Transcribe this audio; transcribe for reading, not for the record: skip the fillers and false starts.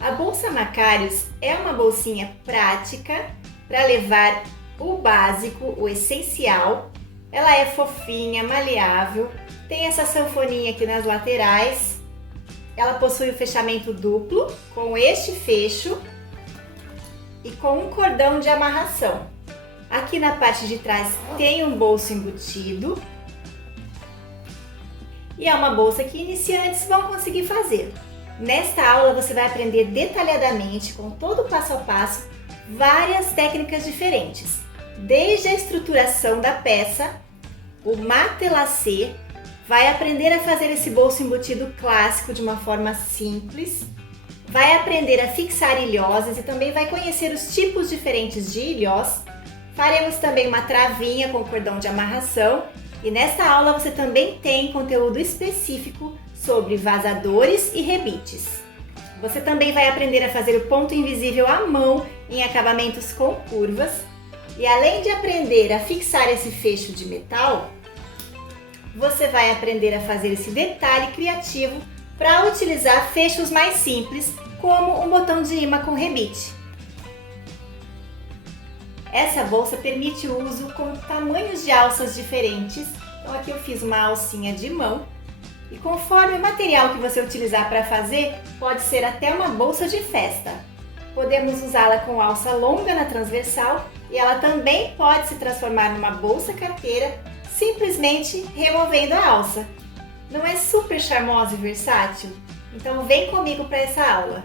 A bolsa Macarius é uma bolsinha prática para levar o básico, o essencial. Ela é fofinha, maleável, tem essa sanfoninha aqui nas laterais. Ela possui o fechamento duplo, com este fecho e com um cordão de amarração. Aqui na parte de trás tem um bolso embutido. E é uma bolsa que iniciantes vão conseguir fazer. Nesta aula você vai aprender detalhadamente, com todo o passo a passo, várias técnicas diferentes. Desde a estruturação da peça, o matelacê, vai aprender a fazer esse bolso embutido clássico de uma forma simples, vai aprender a fixar ilhoses e também vai conhecer os tipos diferentes de ilhós. Faremos também uma travinha com cordão de amarração e nesta aula você também tem conteúdo específico sobre vazadores e rebites. Você também vai aprender a fazer o ponto invisível à mão em acabamentos com curvas e além de aprender a fixar esse fecho de metal, você vai aprender a fazer esse detalhe criativo para utilizar fechos mais simples, como um botão de imã com rebite. Essa bolsa permite o uso com tamanhos de alças diferentes. Então aqui eu fiz uma alcinha de mão e conforme o material que você utilizar para fazer, pode ser até uma bolsa de festa. Podemos usá-la com alça longa na transversal e ela também pode se transformar numa bolsa carteira simplesmente removendo a alça. Não é super charmosa e versátil? Então vem comigo para essa aula!